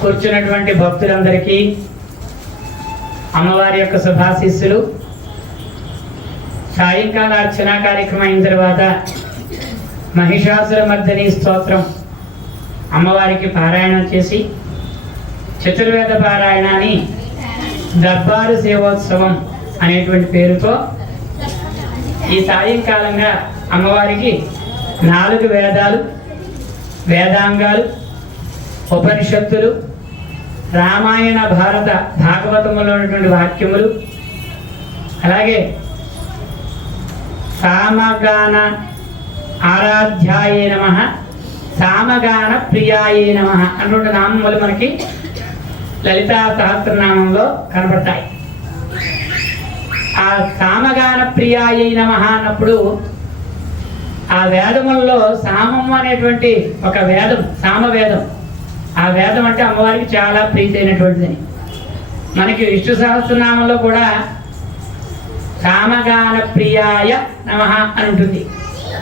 కూర్చున్నటువంటి భక్తులందరికీ అమ్మవారి యొక్క శుభాశీస్సులు. సాయంకాల అర్చనా కార్యక్రమం అయిన తర్వాత మహిషాసురమర్దిని స్తోత్రం అమ్మవారికి పారాయణం చేసి చతుర్వేద పారాయణాన్ని దర్బారు సేవోత్సవం అనేటువంటి పేరుతో ఈ సాయంకాలంగా అమ్మవారికి 4 వేదాలు, వేదాంగాలు, ఉపనిషత్తులు, రామాయణ భారత భాగవతములో ఉన్నటువంటి వాక్యములు, అలాగే సామగాన ఆరాధ్యాయే నమః, సామగాన ప్రియాయే నమః అన్నటువంటి నామములు మనకి లలితా సహస్రనామంలో కనబడతాయి. ఆ సామగాన ప్రియాయే నమః అన్నప్పుడు ఆ వేదములలో సామము అనేటువంటి ఒక వేదం, సామవేదం. ఆ వేదం అంటే అమ్మవారికి చాలా ప్రీతి అయినటువంటిదని. మనకి విష్ణు సహస్రనామంలో కూడా సామగాన ప్రియాయ నమః అని ఉంటుంది.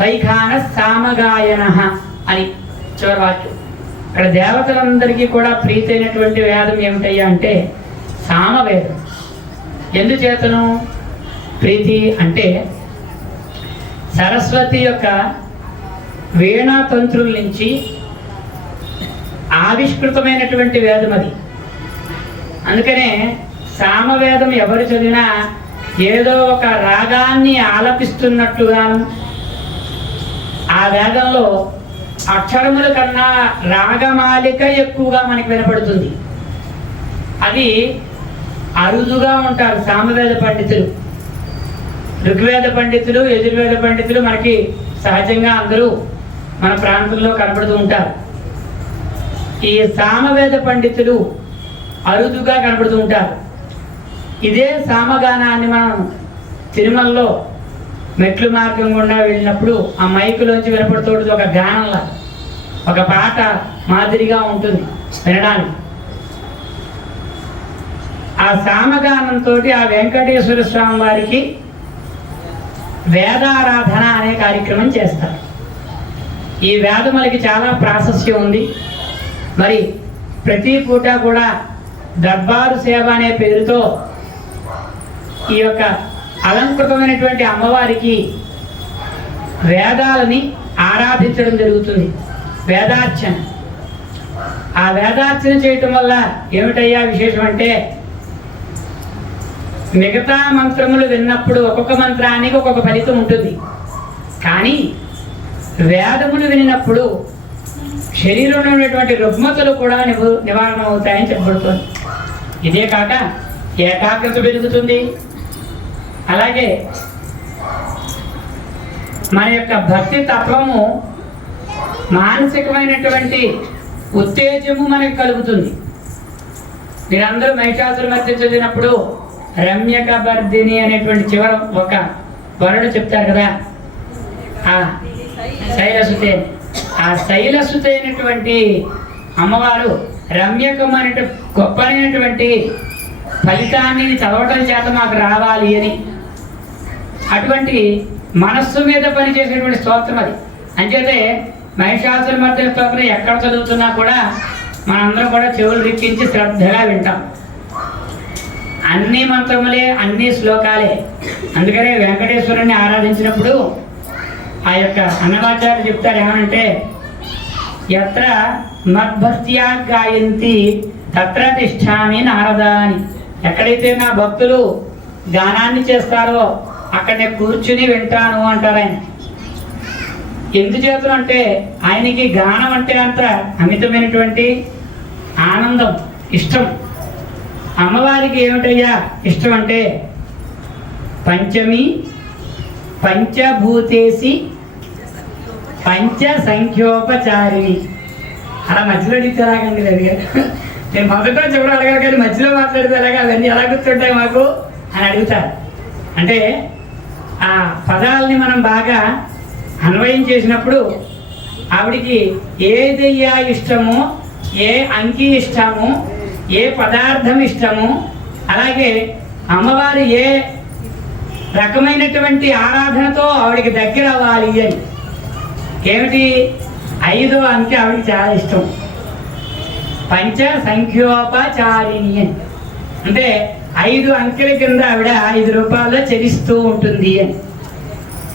వైఖాన సామగాయన అని చివరి వాక్యం. అక్కడ దేవతలందరికీ కూడా ప్రీతి అయినటువంటి వేదం ఏమిటయ్యా అంటే సామవేదం. ఎందుచేతను ప్రీతి అంటే సరస్వతి యొక్క వీణా తంత్రుల నుంచి ఆవిష్కృతమైనటువంటి వేదం అది. అందుకనే సామవేదం ఎవరు చదివినా ఏదో ఒక రాగాన్ని ఆలపిస్తున్నట్టుగాను, ఆ వేదంలో అక్షరముల కన్నా రాగమాలిక ఎక్కువగా మనకి వినపడుతుంది. అది అరుదుగా ఉంటారు సామవేద పండితులు. ఋగ్వేద పండితులు, యజుర్వేద పండితులు మనకి సహజంగా అందరూ మన ప్రాంతంలో కనబడుతూ ఉంటారు. ఈ సామవేద పండితులు అరుదుగా కనబడుతూ ఉంటారు. ఇదే సామగానాన్ని మనం తిరుమలలో మెట్లు మార్గం గుండా వెళ్ళినప్పుడు ఆ మైకులోంచి వినపడుతూ ఒక గానంలా, ఒక పాట మాదిరిగా ఉంటుంది వినడానికి. ఆ సామగానంతో ఆ వెంకటేశ్వర స్వామి వారికి వేదారాధన అనే కార్యక్రమం చేస్తారు. ఈ వేదములకి చాలా ప్రాశస్యం ఉంది. మరి ప్రతి పూట కూడా దర్బారు సేవ అనే పేరుతో ఈ యొక్క అలంకృతమైనటువంటి అమ్మవారికి వేదాలని ఆరాధించడం జరుగుతుంది. వేదార్చన. ఆ వేదార్చన చేయటం వల్ల ఏమిటయ్యా విశేషం అంటే మిగతా మంత్రములు విన్నప్పుడు ఒక్కొక్క మంత్రానికి ఒక్కొక్క ఫలితం ఉంటుంది. కానీ వేదములు వినినప్పుడు శరీరంలో ఉన్నటువంటి రుగ్మతలు కూడా నివారణ అవుతాయని చెప్పబడుతుంది. ఇదే కాక ఏకాగ్రత పెరుగుతుంది. అలాగే మన యొక్క భక్తి తత్వము, మానసికమైనటువంటి ఉత్తేజము మనకు కలుగుతుంది. మీరందరూ మహిషాసురమర్దిని చదివినప్పుడు రమ్యక బర్దిని అనేటువంటి చివర ఒక వరుడు చెప్తారు కదా, ఆ శైలసుతే. ఆ శైలసుత అయినటువంటి అమ్మవారు రమ్యకం అనే గొప్పనైనటువంటి ఫలితాన్ని చదవటం చేత మాకు రావాలి అని, అటువంటి మనస్సు మీద పనిచేసేటువంటి స్తోత్రం అది. అంచేతే మహిషాసురమర్దిని స్తోత్రం ఎక్కడ చదువుతున్నా కూడా మనందరం కూడా చెవులు రిక్కించి శ్రద్ధగా వింటాం. అన్ని మంత్రములే, అన్ని శ్లోకాలే. అందుకనే వెంకటేశ్వరుని ఆరాధించినప్పుడు ఆ యొక్క అన్నమాచార్యులు చెప్తారు ఏమనంటే, ఎత్ర మద్భక్త్యా గాయంతి తత్ర తిష్టామి నారద అని. ఎక్కడైతే నా భక్తులు గానాన్ని చేస్తారో అక్కడ నేను కూర్చుని వింటాను అంటారు ఆయన. ఎందుచేతను అంటే ఆయనకి గానం అంటే అంత అమితమైనటువంటి ఆనందం, ఇష్టం. అమ్మవారికి ఏమిటయ్యా ఇష్టం అంటే పంచమి పంచభూతేసి పంచ సంఖ్యోపచారిణి. అలా మధ్యలో అడిగితే ఎలాగండి అడిగారు. నేను మొదట చివరి అడగాలి కానీ మధ్యలో మాట్లాడితే ఎలాగా, అవన్నీ ఎలా గుర్తుంటాయి మాకు అని అడుగుతారు. అంటే ఆ పదాలని మనం బాగా అన్వయం చేసినప్పుడు ఆవిడికి ఏదయ్యా ఇష్టమో, ఏ అంకి ఇష్టము, ఏ పదార్థం ఇష్టము, అలాగే అమ్మవారు ఏ రకమైనటువంటి ఆరాధనతో ఆవిడికి దగ్గర అవ్వాలి అని. ఏమిటి 5వ అంకె ఆవిడికి చాలా ఇష్టం. పంచ సంఖ్యోపచారిణి అని. అంటే 5 అంకెల కింద ఆవిడ 5 రూపాయల్లో చరిస్తూ ఉంటుంది అని.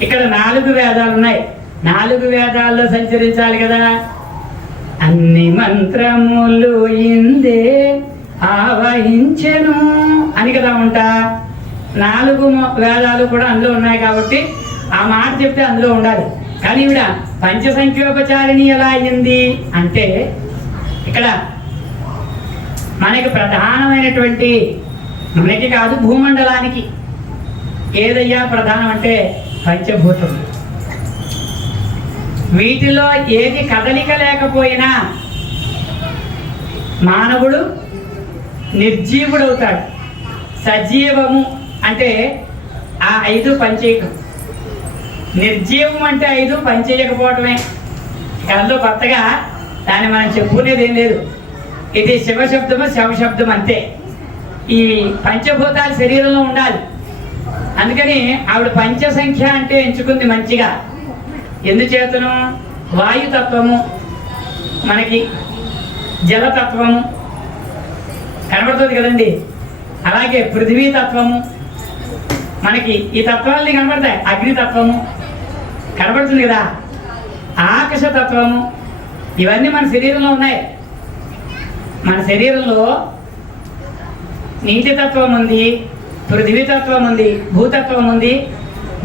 ఇక్కడ 4 వేదాలు ఉన్నాయి. 4 వేదాల్లో సంచరించాలి కదా. అన్ని మంత్రములు ఇందే ఆవహించెను అని కదా ఉంటా. 4 వేదాలు కూడా అందులో ఉన్నాయి కాబట్టి ఆ మాట చెప్తే అందులో ఉండాలి. కానీ ఈవిడ పంచ సంఖ్యోపచారిణి ఎలా అయ్యింది అంటే, ఇక్కడ మనకి ప్రధానమైనటువంటి, మనకి కాదు భూమండలానికి ఏదయ్యా ప్రధానం అంటే పంచభూతం. వీటిలో ఏది కదలిక లేకపోయినా మానవుడు నిర్జీవుడవుతాడు. సజీవము అంటే ఆ 5 పంచేయకం, నిర్జీవం అంటే 5 పనిచేయకపోవటమే. అందులో కొత్తగా దాన్ని మనం చెప్పుకునేది ఏం లేదు. ఇది శివశబ్దము శవశబ్దం అంతే. ఈ పంచభూతాలు శరీరంలో ఉండాలి. అందుకని ఆవిడ పంచ సంఖ్య అంటే ఎంచుకుంది మంచిగా. ఎందుచేతను? వాయుతత్వము మనకి, జలతత్వము కనబడుతుంది కదండి. అలాగే పృథివీతత్వము మనకి, ఈ తత్వాలని కనబడతాయి. అగ్నితత్వము కనబడుతుంది కదా, ఆకాశతత్వము, ఇవన్నీ మన శరీరంలో ఉన్నాయి. మన శరీరంలో నీటి తత్వం ఉంది, పృథివీతత్వం ఉంది, భూతత్వం ఉంది,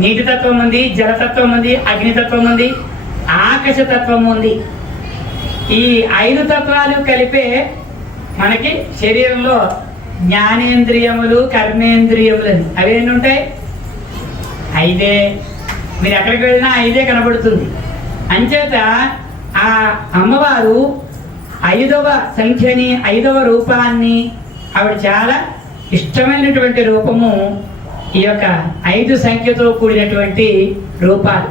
నీటి తత్వం ఉంది, జలతత్వం ఉంది, అగ్నితత్వం ఉంది, ఆకాశతత్వం ఉంది. ఈ 5 తత్వాలు కలిపే మనకి శరీరంలో జ్ఞానేంద్రియములు, కర్మేంద్రియములు అని అవి ఎన్ని ఉంటాయి? 5. మీరు ఎక్కడికి వెళ్ళినా 5 కనబడుతుంది. అంచేత ఆ అమ్మవారు 5వ సంఖ్యని, 5వ రూపాన్ని, ఆవిడ చాలా ఇష్టమైనటువంటి రూపము ఈ యొక్క 5 సంఖ్యతో కూడినటువంటి రూపాలు.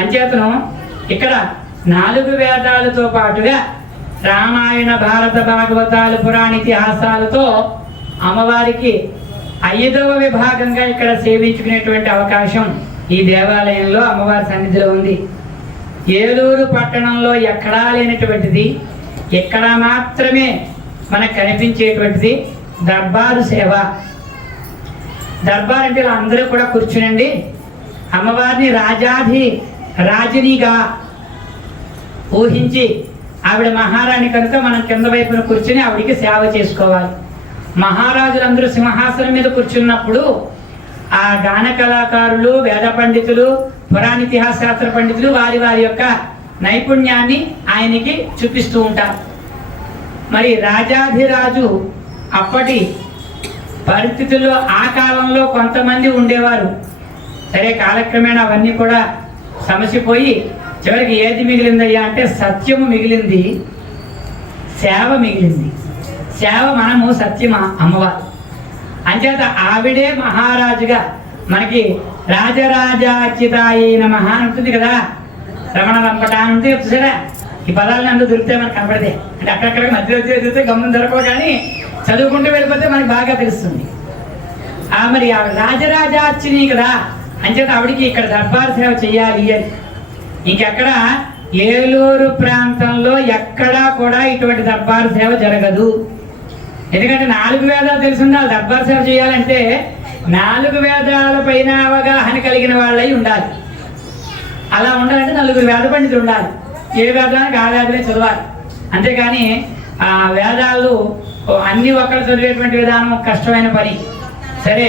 అంచేతను ఇక్కడ 4 వేదాలతో పాటుగా రామాయణ, భారత, భాగవతాలు, పురాణ ఇతిహాసాలతో అమ్మవారికి 5వ విభాగంగా ఇక్కడ సేవించుకునేటువంటి అవకాశం ఈ దేవాలయంలో అమ్మవారి సన్నిధిలో ఉంది. ఏలూరు పట్టణంలో ఎక్కడా లేనటువంటిది, ఎక్కడ మాత్రమే మనకు కనిపించేటువంటిది దర్బారు సేవ. దర్బార్ అంటే ఇలా అందరూ కూడా కూర్చునండి అమ్మవారిని రాజునిగా ఊహించి, ఆవిడ మహారాణి కనుక మనం కింద వైపున కూర్చుని ఆవిడికి సేవ చేసుకోవాలి. మహారాజులందరూ సింహాసనం మీద కూర్చున్నప్పుడు ఆ గాన కళాకారులు, వేద పండితులు, పురాణ ఇతిహాస శాస్త్ర పండితులు వారి వారి యొక్క నైపుణ్యాన్ని ఆయనకి చూపిస్తూ ఉంటారు. మరి రాజాధిరాజు అప్పటి పరిస్థితుల్లో ఆ కాలంలో కొంతమంది ఉండేవారు. సరే, కాలక్రమేణా అవన్నీ కూడా సమసిపోయి చివరికి ఏది మిగిలిందయ్యా అంటే సత్యము మిగిలింది, సేవ మిగిలింది. సేవ మనము, సత్యమా అమ్మవారు. అంచేత ఆవిడే మహారాజుగా మనకి రాజరాజాచ్యుతాయ నమః అని ఉంటుంది కదా, రమణ రంపట అని ఉంటుంది. చూసారా, ఈ పదాలను అందులో దొరికితే మనకు కనపడదే. అంటే అక్కడక్కడ మధ్యలో దొరికితే గమ్మున దొరకవు, కానీ చదువుకుంటూ వెళ్ళిపోతే మనకి బాగా తెలుస్తుంది. మరి ఆవిడ రాజరాజాచ్యుని కదా, అంచేత ఆవిడికి ఇక్కడ దర్బార్ సేవ చేయాలి అని. ఇంకెక్కడ ఏలూరు ప్రాంతంలో ఎక్కడా కూడా ఇటువంటి దర్బార్ సేవ జరగదు. ఎందుకంటే 4 వేదాలు తెలిసి ఉండాలి. దర్బార్ సేవ చేయాలంటే 4 వేదాల పైన అవగాహన కలిగిన వాళ్ళై ఉండాలి. అలా ఉండాలంటే 4 వేద పండితులు ఉండాలి. ఏ వేదానికి ఆ వేదమే చదవాలి. అంతేకాని ఆ వేదాలు అన్ని ఒక్కరు చదివేటువంటి విధానం కష్టమైన పని. సరే,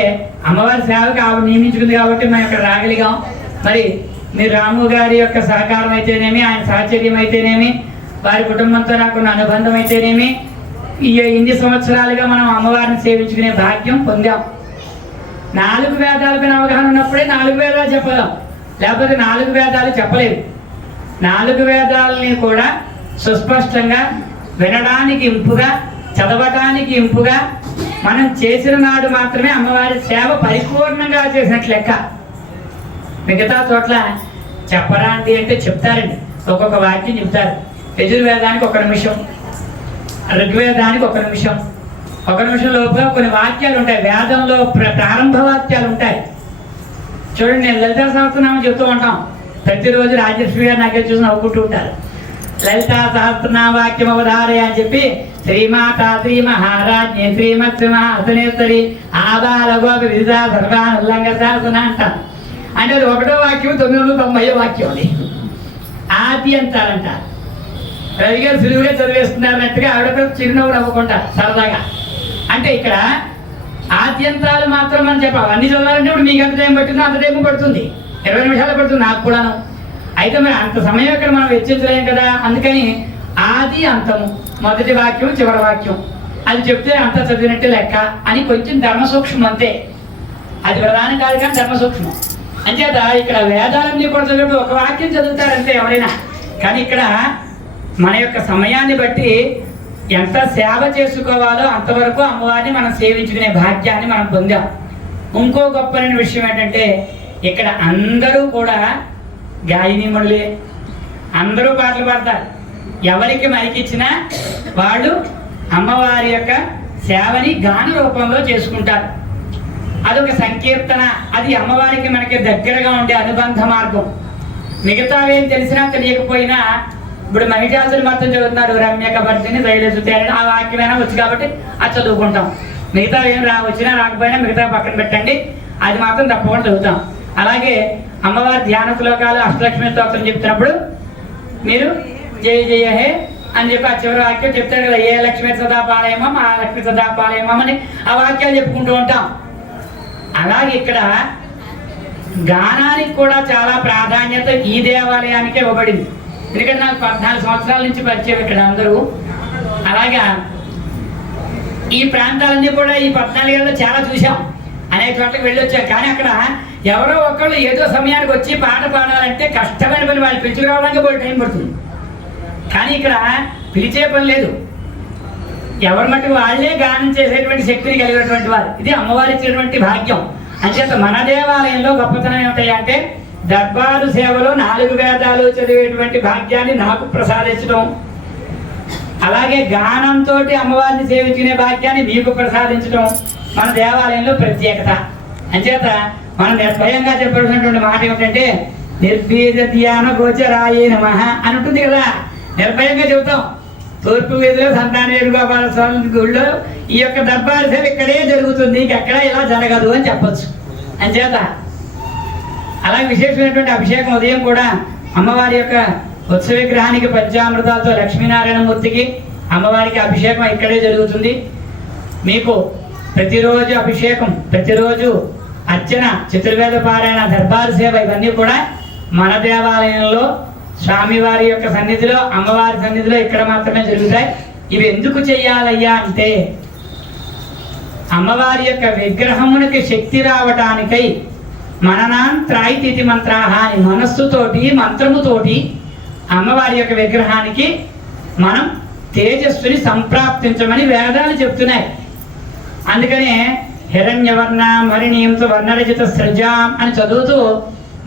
అమ్మవారి సేవకు ఆవిడ నియమించుకుంది కాబట్టి మేము ఇక్కడ రాగలిగాం. మరి మీరు రాము గారి యొక్క సహకారం అయితేనేమి, ఆయన సాహచర్యం అయితేనేమి, వారి కుటుంబంతో నాకున్న అనుబంధం అయితేనేమి, ఇన్ని సంవత్సరాలుగా మనం అమ్మవారిని సేవించుకునే భాగ్యం పొందాం. 4 వేదాలపైన అవగాహన ఉన్నప్పుడే 4 వేదాలు చెప్పలేం, లేకపోతే 4 వేదాలు చెప్పలేదు. 4 వేదాలని కూడా సుస్పష్టంగా వినడానికి ఇంపుగా, చదవటానికి ఇంపుగా మనం చేసిన నాడు మాత్రమే అమ్మవారి సేవ పరిపూర్ణంగా చేసినట్లు లెక్క. మిగతా చోట్ల చెప్పరా అండి అంటే చెప్తారండి, ఒక్కొక్క వాక్యం చెప్తారు. యజుర్వేదానికి 1 నిమిషం, ఋగ్వేదానికి 1 నిమిషం, 1 నిమిషం లోపల కొన్ని వాక్యాలు ఉంటాయి. వేదంలో ప్రారంభ వాక్యాలు ఉంటాయి. చూడండి, నేను లలితా సహస్రనామం చెప్తూ ఉంటాం ప్రతిరోజు. రాజేశ్వరి గారు నాకే చూసి నవ్వుకుంటూ ఉంటారు. లలితా సహస్రనామ వాక్యం అవధారయ అని చెప్పి శ్రీమాత శ్రీ మహారాజ్ఞి శ్రీమత్ సింహాసనేశ్వరి ఆబాల గోపి విదిత సర్వాన్ ఉల్లంఘ శాసన అంటాం. అంటే అది 1వ వాక్యం 990వ వాక్యం. అది ఆది అంటారంట. రవి గారు సులువుగా చదివేస్తున్నారన్నట్టుగా ఆవిడతో చిరునవ్వు నవ్వుకుంటా సరదాగా. అంటే ఇక్కడ ఆద్యంతాలు మాత్రం మనం చెప్పాలి. అన్ని చదవాలంటే ఇప్పుడు మీకు ఎంత టైం పడుతుందో అంత టైం పడుతుంది, 20 నిమిషాలు పడుతుంది నాకు కూడాను. అయితే మరి అంత సమయం ఇక్కడ మనం వెచ్చించలేం కదా. అందుకని ఆది అంతము, మొదటి వాక్యం చివరి వాక్యం అది చెప్తే అంతా చదివినట్టే లెక్క అని కొంచెం ధర్మ సూక్ష్మం అంతే. అది ప్రధానం కాదు కానీ ధర్మ సూక్ష్మం. అంచేత ఇక్కడ వేదాలన్నీ కూడా చదివినప్పుడు ఒక వాక్యం చదువుతారంతే ఎవరైనా. కానీ ఇక్కడ మన యొక్క సమయాన్ని బట్టి ఎంత సేవ చేసుకోవాలో అంతవరకు అమ్మవారిని మనం సేవించుకునే భాగ్యాన్ని మనం పొందాం. ఇంకో గొప్పమైన విషయం ఏంటంటే ఇక్కడ అందరూ కూడా గాయనీమణులే, అందరూ పాటలు పాడతారు. ఎవరికి మైకిచ్చినా వాళ్ళు అమ్మవారి యొక్క సేవని గాన రూపంలో చేసుకుంటారు. అదొక సంకీర్తన. అది అమ్మవారికి మనకి దగ్గరగా ఉండే అనుబంధ మార్గం. మిగతావేం తెలిసినా తెలియకపోయినా ఇప్పుడు మహిళాసులు మొత్తం చదువుతున్నారు, రమ్యక భర్తిని శైలసుతే అని ఆ వాక్యమైనా వచ్చు కాబట్టి అది చదువుకుంటాం. మిగతా ఏం వచ్చినా రాకపోయినా మిగతా పక్కన పెట్టండి, అది మాత్రం తప్పకుండా చదువుతాం. అలాగే అమ్మవారి ధ్యాన శ్లోకాలు అష్టలక్ష్మి స్తోత్రం చెప్తున్నప్పుడు మీరు జయ జయ హే అని చెప్పి ఆ చివరి వాక్యం చెప్తారు కదా, ఏ లక్ష్మి సదా పాలయమం ఆ లక్ష్మి సదా పాలయమం అని ఆ వాక్యాలు చెప్పుకుంటూ ఉంటాం. అలాగే ఇక్కడ గానానికి కూడా చాలా ప్రాధాన్యత ఈ దేవాలయానికే ఇవ్వబడింది. ఎందుకంటే నాకు 14 సంవత్సరాల నుంచి పరిచయం ఇక్కడ అందరూ. అలాగా ఈ ప్రాంతాలన్నీ కూడా ఈ 14 ఏళ్ళలో చాలా చూసాం, అనేక చోట్లకి వెళ్ళొచ్చాం. కానీ అక్కడ ఎవరో ఒకళ్ళు ఏదో సమయానికి వచ్చి పాట పాడాలంటే కష్టమైన పని, వాళ్ళు పిలుచుకురావడానికి కూడా టైం పడుతుంది. కానీ ఇక్కడ పిలిచే పని లేదు, ఎవరి మట్టుకు వాళ్ళే గానం చేసేటువంటి శక్తిని కలిగినటువంటి వారు. ఇది అమ్మవారి ఇచ్చినటువంటి భాగ్యం. అంచేత మన దేవాలయంలో గొప్పతనం ఏమిటంటే దర్బారు సేవలో 4 వేదాలు చదివేటువంటి భాగ్యాన్ని నాకు ప్రసాదించడం, అలాగే గానంతో అమ్మవారిని సేవించుకునే భాగ్యాన్ని మీకు ప్రసాదించడం మన దేవాలయంలో ప్రత్యేకత. అంచేత మనం నిర్భయంగా చెప్పాల్సినటువంటి మాట ఏమిటంటే నిర్భీజ ధ్యాన గోచరాయ నమః అని ఉంటుంది కదా, నిర్భయంగా చెబుతాం. తూర్పు వీధిలో సంతాన వేణుగోపాల స్వామి గుళ్ళో ఈ యొక్క దర్బారు సేవ ఇక్కడే జరుగుతుంది, ఇంకెక్కడ ఇలా జరగదు అని చెప్పచ్చు. అంచేత అలాగే విశేషమైనటువంటి అభిషేకం ఉదయం కూడా అమ్మవారి యొక్క ఉత్సవ విగ్రహానికి పంచామృతాలతో లక్ష్మీనారాయణమూర్తికి అమ్మవారికి అభిషేకం ఇక్కడే జరుగుతుంది. మీకు ప్రతిరోజు అభిషేకం, ప్రతిరోజు అర్చన, చతుర్వేద పారాయణ, దర్బారు సేవ ఇవన్నీ కూడా మన దేవాలయంలో స్వామివారి యొక్క సన్నిధిలో, అమ్మవారి సన్నిధిలో ఇక్కడ మాత్రమే జరుగుతాయి. ఇవి ఎందుకు చెయ్యాలయ్యా అంటే అమ్మవారి యొక్క విగ్రహమునికి శక్తి రావటానికై మననాంత్రాయితీతి మంత్రాహ అని మనస్సుతోటి మంత్రముతోటి అమ్మవారి యొక్క విగ్రహానికి మనం తేజస్సుని సంప్రాప్తించమని వేదాలు చెప్తున్నాయి. అందుకనే హిరణ్యవర్ణం హరిణీం వర్ణరజిత సృజాం అని చదువుతూ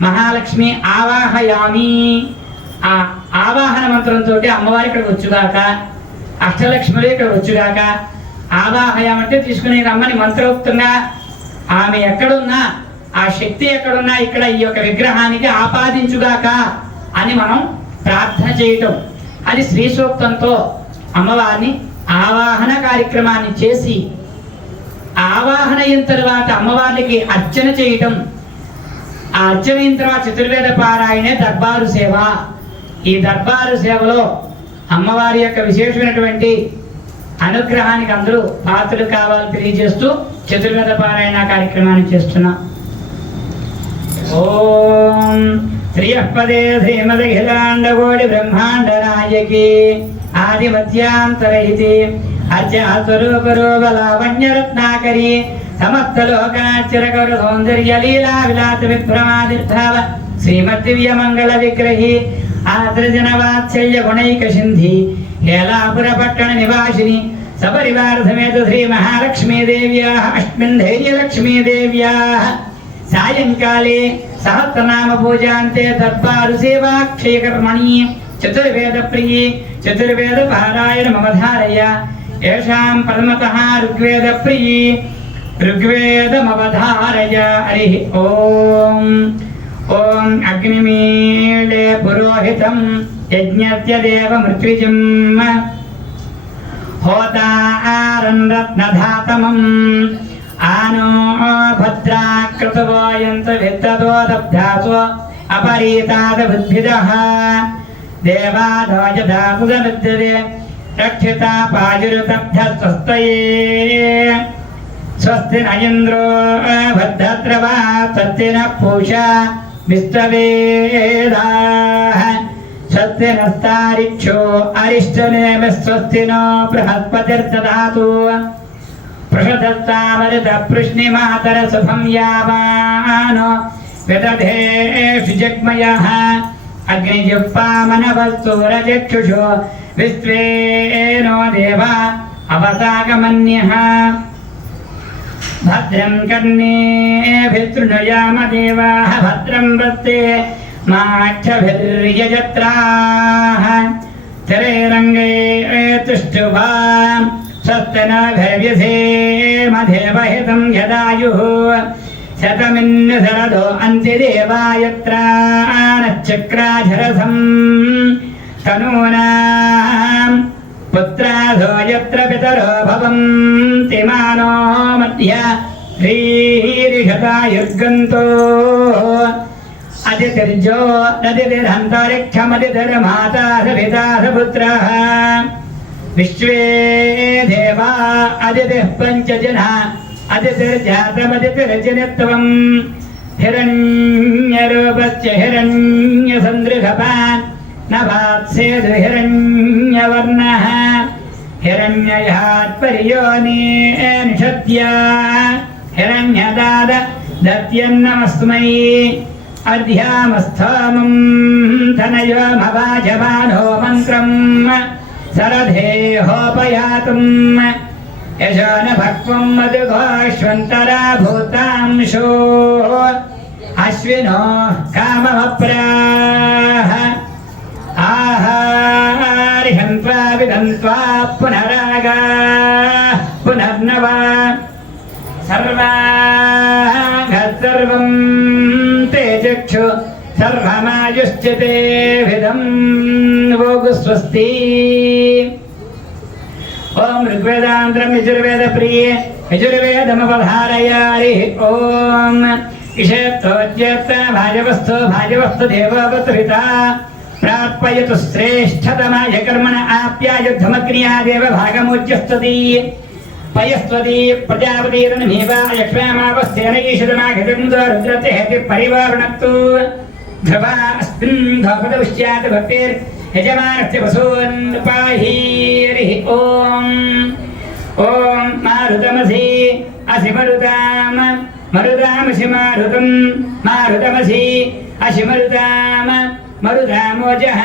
మహాలక్ష్మి ఆవాహయామి, ఆ ఆవాహన మంత్రంతో అమ్మవారి ఇక్కడ వచ్చుగాక, అష్టలక్ష్ములు ఇక్కడ వచ్చుగాక. ఆవాహయం అంటే తీసుకుని రమ్మని మంత్రోక్తంగా ఆమె ఎక్కడున్నా, ఆ శక్తి ఎక్కడున్నా ఇక్కడ ఈ యొక్క విగ్రహానికి ఆపాదించుగాక అని మనం ప్రార్థన చేయటం. అది శ్రీ సూక్తంతో అమ్మవారిని ఆవాహన కార్యక్రమాన్ని చేసి ఆవాహన అయిన తర్వాత అమ్మవారికి అర్చన చేయటం. ఆ అర్చన అయిన తర్వాత చతుర్వేద పారాయణే దర్బారు సేవ. ఈ దర్బారు సేవలో అమ్మవారి యొక్క విశేషమైనటువంటి అనుగ్రహానికి అందరూ పాత్రలు కావాలని తెలియజేస్తూ చతుర్వేద పారాయణ కార్యక్రమాన్ని చేస్తున్నాం. ఓం శ్రీయపదే శ్రీమదఖిలాండకోటి బ్రహ్మాండ నాయకి ఆది మధ్యాంతరహితి అర్చాస్వరూపరూపలావణ్యరత్నాకరి సమస్త లోకాచరకరు సౌందర్య లీలా విలాస విభ్రమాదిర్భావ శ్రీమద్దివ్య మంగళ విగ్రహి ఆద్రజన వాత్సల్య గుణైక సింధి హేలాపుర పట్టణ నివాసిని సపరివార సమేత శ్రీ మహాలక్ష్మీదేవ్యాః అస్మిన్ ధైర్యలక్ష్మీదేవ్యాః సాయంకాలే సహస్రనామ పూజాంతే దర్బారు సేవాక్షేకర్మణి చతుర్వేద ప్రియి చతుర్వేద పారాయణ మవధారయ ఏషాం ప్రథమతః ఋగ్వేద ప్రియి ఋగ్వేదమవధారయ. హరి ఓం. ఓం అగ్నిమీళే పురోహితం यज्ञस्य देवमृत्विजम् होतारन् रत्नधातमम् आनो भद्राक्रतवो यन्तु विद्दतो दब्धासो अपरीतादबुद्भिदः देवादो यदातु समिद्यते रक्षिता पायुरुतब्धस्वस्तये स्वस्ति न इन्द्रो भद्रत्रवा स्वस्ति न पूषा विश्ववेदाः स्वस्ति नस्तारिक्षो अरिष्टनेमि स्वस्ति नो बृहस्पतिर्दधातु पृषदस्तामृतपृश्निमातरसुभं यावानो विदधेषु जग्मयः अग्निजुप्पामनवस्तूरचक्षुषो विश्वेनो देवा अवतागमन्यः भद्रं कर्णेभिस्तृणुयाम देवाः भद्रं वत्ते माक्षभिर्यजत्राः स्थिरैरङ्गे तुष्टुभा स्वस्तिनभिर्यसेम देवहितं यदायुः शतमिन्नशरदो अन्तिदेवायत्रा नश्चक्राझरसं तनूनां पुत्राधो यत्र पितरो भवन्ति मानो मध्य ह्रीरिषतायुर्गन्तो अदितिर्जो नदितिरन्तरिक्षमदितिर्माता सविता सपुत्रः विश्वे देवा अदितिः पञ्चजनः अदितिर्जातमदितिर्जनित्वम् हिरण्यरूपस्य हिरण्यसन्दृशपान् नभात्सेदु हिरण्यवर्णः हिरण्ययात्पर्योनिषद्या हिरण्यदाद दत्यन्नमस्मै अर्ध्यामस्थामं धनयोमवाजमानो मन्त्रम् सरधेहोपयातुम् यशो न भक्वं मधुघोष्वन्तरा भूतांशो अश्विनो काममप्राह आहारिहन्त्वा विदन्त्वा पुनरागा पुनर्नवा सर्वं ते चक्षु सर्वमायुश्च ते विदं भोगुस्वस्ति ओम ऋग्वेदांतरं यजुर्वेदप्रिये यजुर्वेदमवधारयारि ओम इषेत्तोज्यत भाजवस्तु भाजवस्तु देववत्रिता प्राप्यतु श्रेष्ठतमाय कर्मण आप्यायुद्धमग्निया देव भागमुज्यस्तति पयस्त्वति प्रजापतिरन्मीवा यक्ष्मामावस्तेन ईशतमाघितमुदो रुद्रते हेति परिवारणक्तु ध्रुवा अस्मिन् धोपदविश्यात् भक्तिर् यजमानस्य वसून् पाहीरिः ॐ मारुतमसि असिमरुताम मरुतामसि मारुतं मारुतमसि असिमरुताम మరుధామోజః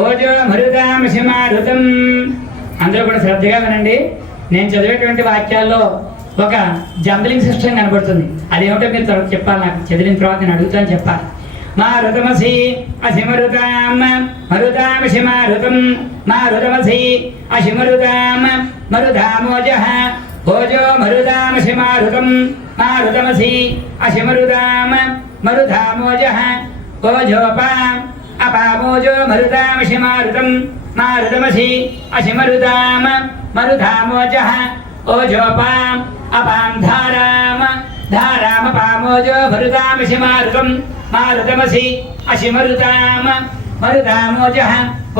ఓజో మరుధామసి మారుతం. అందరూ కూడా శ్రద్ధగా వినండి. నేను చదివేటువంటి వాక్యాల్లో ఒక జంబ్లింగ్ సిస్టమ్ కనబడుతుంది. అదేమిటో మీరు తర్వాత చెప్పాలి. నాకు చదివిన తర్వాత నేను అడుగుతాను చెప్పాలి. మారుతమసి అసిమరుతాం మరుతామసి మారుతం మారుతమసి అసిమరుతాం మరుధామోజః ఓజో మరుధామసి మారుతం మారుతమసి అసిమరుతాం మరుధామోజః ఓజోపాం అపామోజో మరుతామసి మారుతం మారుతమసి అసిమరుతాం మరుధామోజః ఓజోపాం అపాం ధారామ ధారామపామోజో మరుతామసి మారుతం మారుతమసి అసిమరుతాం మరుధామోజః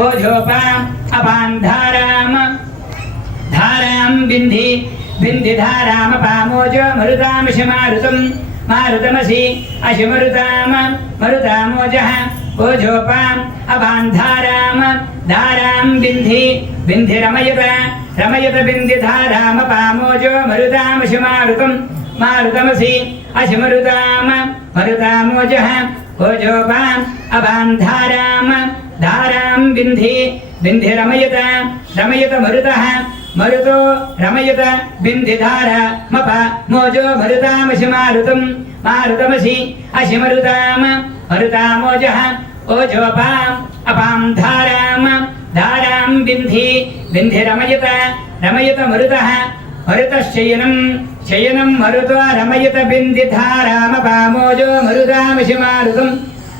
ఓజోపాం అపాం ధారామ ధారాం బింధి బింధి ధారామపామోజో మరుతామసి మారుతం మారుతమసి అసిమరుతాం మరుతామోజః ఓజోపాం అపాం ధారామ ధారాం బింధి బింధి రమయత రమయత బింధి ధారామపామోజో మరుతామసి మారుతం మారుతమసి అసిమరుతాం మరుతామోజః ఓజోపాం అపాం ధారామ ధారాం బింధి బింధి రమయత రమయత మరుతః మరుతో రమయత బింధి ధార మప మోజో మరుతామసి మారుతం మారుతమసి అసిమరుతాం మరుతామోజః ఓజోపాం అపాం ధారామ ధారాం బింధి బింధి రమయత రమయత మరుతః మరుతశయనం శయనం మరుతో రమయత బింధి ధారామపామోజో మరుతామసి మారుతం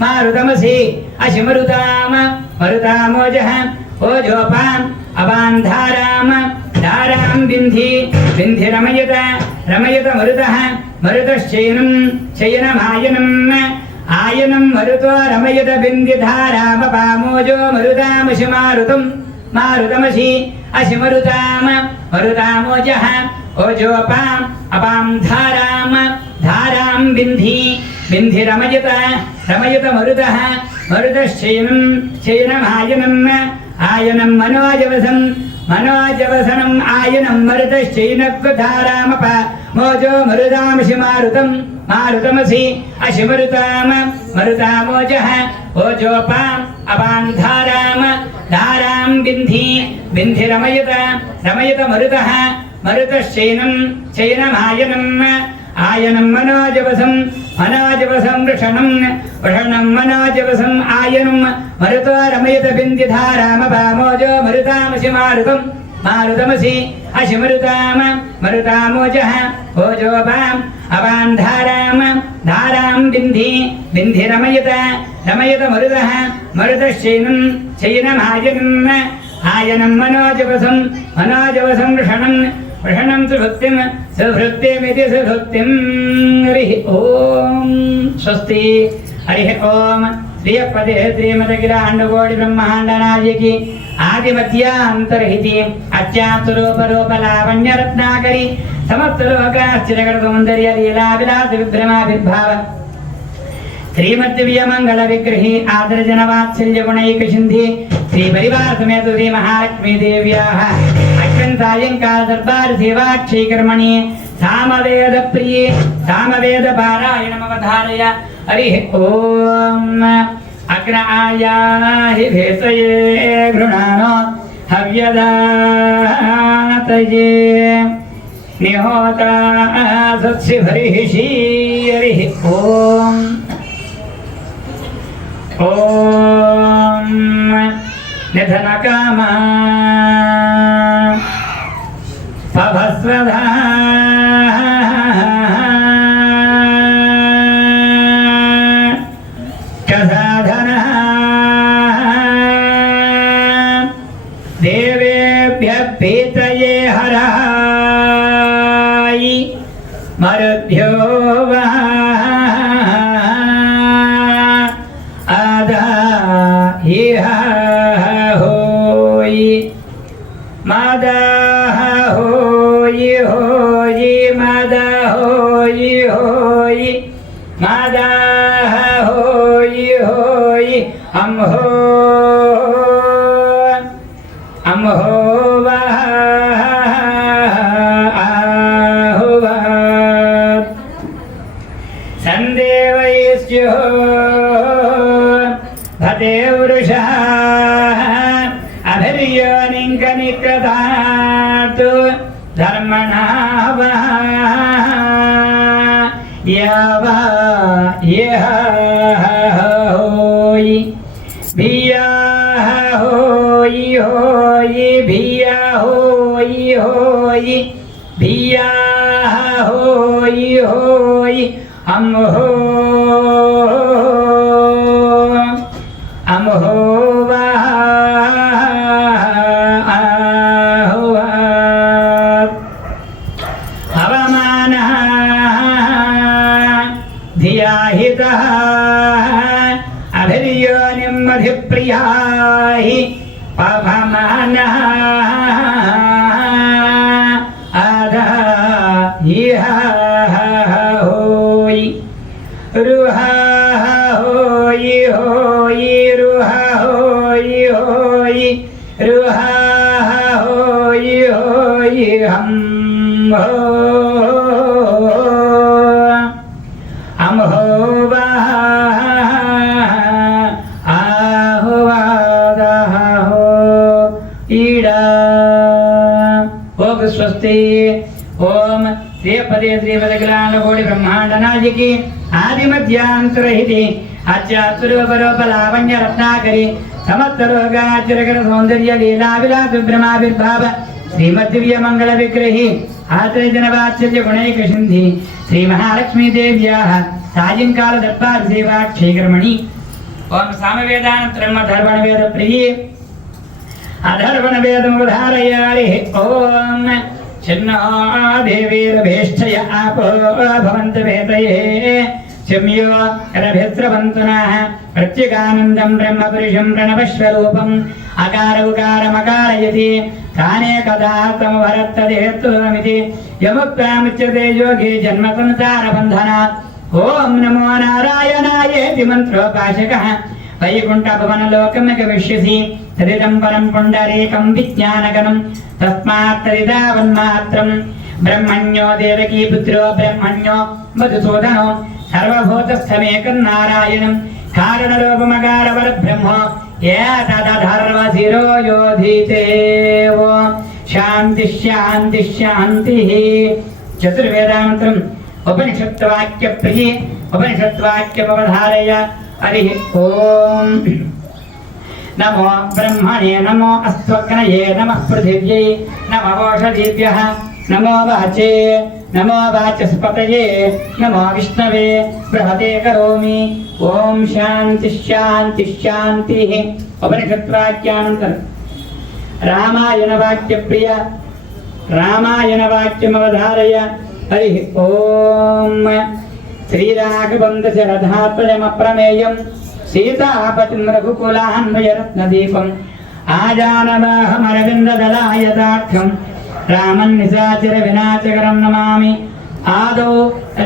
మారుతమసి అసిమరుతాం मरुतामोजः ओजोपाम् अपाम् धाराम् धाराम् बिन्धि बिन्धिरमयत रमयत मरुतः मरुतश्चैनम् चैनमायनम् आयनम् मरुतो रमयत बिन्धिधारामपामोजो मरुतामशि मारुतम् मारुतमसि अशि मरुताम् मरुतामोजः ओजोपाम् अपाम् धाराम् धाराम् बिन्धि बिन्धिरमयत रमयत मरुतः मरुतश्चैनम् चैनमायनम् आयनम् मनोजवसम् मनोजवसनम् आयनम् मरुतश्चैनक्वधारामप मोजो मरुतामसि मारुतम् मारुतमसि अशि मरुताम् मरुतामोजः ओजोपाम् अपाम् धाराम् धाराम् बिन्धि बिन्धिरमयत रमयत मरुतः मरुतश्चैनम् चैनमायनम् आयनम् मनोजवसम् मनोजवसम् वृषणम् वृषणम् मनोजवसम् आयनम् मरुतो रमयत बिन्धिधारामपामोजो मरुतामसि मारुतम् मारुतमसि अशि मरुताम् मरुतामोजः ओजोपाम् अपाम् धाराम् धाराम् बिन्धि बिन्धिरमयत रमयत मरुतः मरुतश्चैनम् चैनमायनम् आयनम् मनोजवसम् मनोजवसम् वृषणम् वृषणं सुभक्तिम् सुभृत्तिमिति सुभक्तिम् हरिः ॐ स्वस्ति हरिः ॐ श्रीयपदे श्रीमदखिलाण्डकोटि ब्रह्माण्डनायकी आदिमध्यान्तरहिति अत्यात्तरूपरूपलावण्यरत्नाकरी समस्तलोकाश्चिरगणसौन्दर्य लीलाविलास विभ्रमाविर्भाव श्रीमद्दिव्यमङ्गलविग्रही आदरजनवात्सल्यगुणैकसिन्धि श्रीपरिवार समेत श्री महालक्ष्मी देव्याः सायंकाल दरबार सेवाक्षीकर्मणि सामवेद प्रिये सामवेद पारायणमवधारय हरिः ॐ अग्र आयाहि भेषये गृणानो हव्यदातये निहोता सत्सि हरिषि हरिः ॐ निधनकामा पभस्वधा कसाधनः देवेभ्यः पीतये हरायि मरुभ्यो वः आदा इह होयि मादा होयि होयि मादा होयि होयि मादा होयि होयि हम हो वः आहुवः सन्देवैस्युः भते वृषः अभिर्योनिङ्कनिकृतातु धर्मणा वः यावा यः होयि भियाः होयि होयि भिया होयि होयि भियाः होयि होयि हम हो वः आहुवः हवमानः धिया हितः अभिर्योनिम् अधिप्रियाहि पवमानः अधः इह होयि रुहा होयि होयि रुहा होयि होयि रुहा होयि होयि हम हो वः आहुवादः हो ईडा ओम स्वस्ति ओम श्रीपदे श्रीमदखिलाण्डकोटि ब्रह्माण्डनायकी आदिमध्यान्तरहिति अत्यात्तरूपरूपलावण्य रत्नाकरी समस्तलोकाश्चर्यकर सौन्दर्य लीलाविलास विभ्रमाविर्भाव श्रीमद्दिव्यमङ्गलविग्रही आदरजनवात्सल्य गुणैकसिन्धि श्री महालक्ष्मी देव्याः सायंकाल दरबार सेवाक्षीकर्मणि ఓం సామవేదానంతరం అధర్వణ వేద ప్రియ అధర్వణ వేదముధారయారి ఓం చిన్నో దేవీరభేష్టయ ఆపో భవంత వేదయే శమ్యో రభిస్రవంతునః ప్రత్యేగానందం బ్రహ్మపురుషం ప్రణవస్వరూపం అకార ఉకారమకారయతి కానే కదా సమవరత్తదేతుమితి యముక్తాముచ్యతే యోగి జన్మ సంసార బంధనాత్ ఓం నమో నారాయణాయేతి మంత్రోపాసకః వైకుంఠభవనలోకమిక విశ్యసి తదిదం పరం పుండరీకం విజ్ఞానగణం తస్మాత్ తదిదావన్మాత్రం బ్రహ్మణ్యో దేవకీ పుత్రో బ్రహ్మణ్యో మధుసూదనో సర్వభూతస్థమేకం నారాయణం కారణరూపమకారవర బ్రహ్మ ఏతదధర్వశిరో యోధీతే ఓం శాంతి శాంతి శాంతి. చతుర్వేదాంతం ఉపనిషత్వాక్య ప్రియ ఉపనిషత్వాక్యమవధారయ. హరి ఓం నమో బ్రహ్మణే నమో అస్త్వగ్నయే నమః పృథివ్యై నమోషధీభ్యః నమో వాచే నమో వాచస్పతయే నమో విష్ణవే బృహతే కరోమి. ఓం శాంతి శాంతి శాంతి. ఉపనిషత్వాక్యానంతరం రామాయణ వాక్య ప్రియ రామాయణ వాక్యమవధారయ. హరి ఓం శ్రీరాఘవం దశరథాత్మజమప్రమేయం సీతాపతిం రఘుకులాన్వయరత్నదీపం ఆజానవాహమరవిందదళాయతాఖ్యం రామం నిశాచర వినాశకరం నమామి. ఆదౌ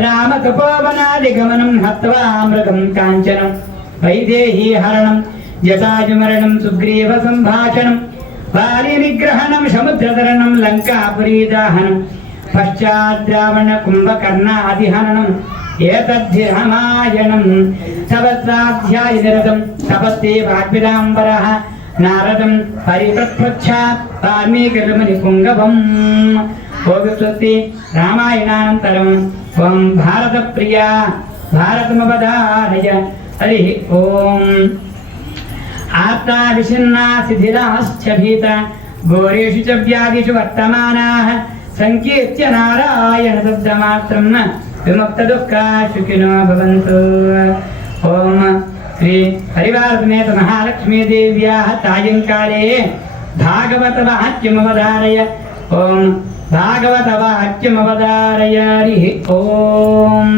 రామతపోవనాదిగమనం హత్వా మృగం కాంచనం వైదేహీ హరణం జటాజుమరణం సుగ్రీవ సంభాషణం వారి నిగ్రహణం సముద్రతరణం లంకాపురీదాహనం పశ్చాద్రావణ కుంభకర్ణాదిహననం ఏతద్ధి రామాయణం తపస్సాధ్యాయ నిరతం తపస్సే వాగ్విదాంబరః నారదం పరితత్పచ్చ వాల్మీకిర్ముని పుంగవం. ఓగస్వస్తి. రామాయణానంతరం ఓం భారత ప్రియ భారతమవధారయ. హరి ఓం ఆప్తా విషిన్నా శిథిలాశ్చ భీత ఘోరేషు చ వ్యాధిషు వర్తమానాః సంకీర్త్య నారాయణ శబ్దమాత్రం విముక్త దుఃఖా సుఖినో భవంతు. ఓం శ్రీ పరివార సమేత మహాలక్ష్మీదేవ్యాः సాయంకాలే భాగవత వాక్యమవధారయ. ఓం భాగవత వాక్యమవధారయ. హరి ఓం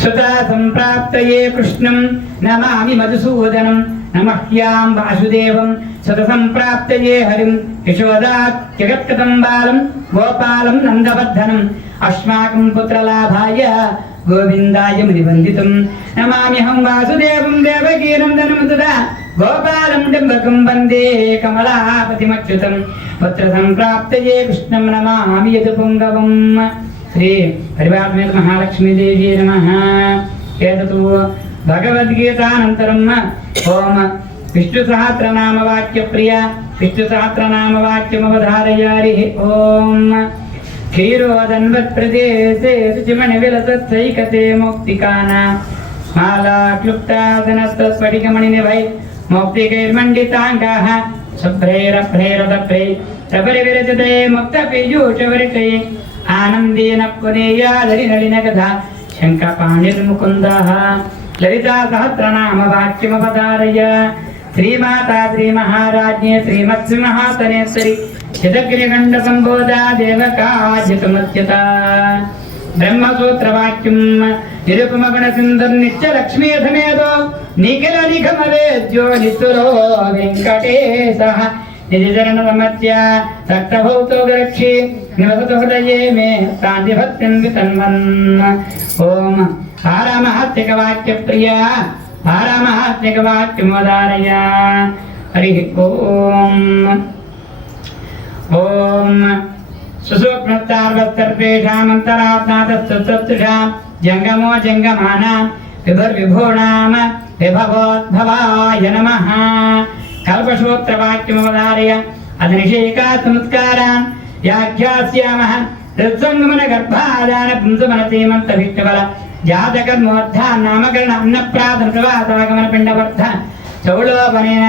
సుతా సంప్రాప్తయే కృష్ణం నమామి మధుసూదనం నమహ్యాం వాసుదేవం సత సంప్రాప్తయే హరిం యశోదాత్ జగత్కృతం బాలం గోపాలం నందవర్ధనం అస్మాకం పుత్రలాభాయ గోవిందాయ మునివందితం నమామ్యహం వాసుదేవం దేవకీ నందనం తదా గోపాలం డింబకం వందే కమలాపతిమచ్యుతం పుత్ర సంప్రాప్తయే కృష్ణం నమామి యదుపుంగవం. శ్రీ పరివారమేత మహాలక్ష్మీదేవి నమః. ఏతతు భగవద్గీతానంతరం ఓం విష్ణు సహస్రనామ వాక్య ప్రియ విష్ణు సహస్రనామ వాక్యమవధారయ. హరి ఓం క్షీరోదన్వత్ ప్రదేశే శుచిమణి విలసైకతే మౌక్తికానా మాలా క్లుప్తాసనస్ఫటికమణి నిభై మౌక్తికైర్మండితాంగాః శుభ్రైరభ్రైరదభ్రై రపరివిరచితే ముక్త పీయూషవరిషై ఆనందేన పునేయాలరి నళిన కథా శంఖపాణిర్ముకుందః. లలితా సహస్రనామ వాక్యమవధారయ. శ్రీమాతా శ్రీ మహారాజ్ఞే శ్రీమత్సింహాసనేశ్వరి శతగ్నిగండ సంబోధా దేవకాజ్యతముచ్యత. బ్రహ్మసూత్ర వాక్యం నిరుపమగుణ సింధుర్ నిత్య లక్ష్మీధమేదో నిఖిల నిగమ వేద్యో నితులో వెంకటేశః. నిజరణ సమత్య సక్తభౌతో గరక్షి నివసతు హృదయే మే శాంతి భక్తిం వితన్వన్. ఓం పారమహత్యక వాక్య ప్రియ పారమహత్యక వాక్యమవధారయ. హరి ఓం ఓం సుసూక్ష్మతార్వస్తర్పేషామంతరాత్నాతస్తుషాం జంగమో జంగమానాం విభుర్విభూణాం విభవోద్భవాయ నమః. కల్పసూత్ర వాక్యమవధారయ. అధనిషేకా సంస్కారాన్ వ్యాఖ్యాస్యామః. ఋత్సంగమన గర్భాదాన పుంసమన సీమంత విష్ణుబల జాతకర్మోద్ధ నామకరణ అన్నప్రాదన ప్రవాసాగమన పిండవర్ధ చౌళోపనేన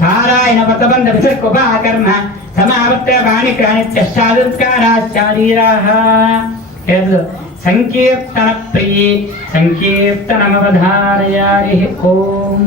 పారాయణ పతబంధ విసర్కుపాకర్మ సమావర్త్య పాణి ప్రాణిత్యష్టాదుర్గారాశ్చారీరాః సంకీర్తన ప్రియ సంకీర్తనమవధారయారి ఓం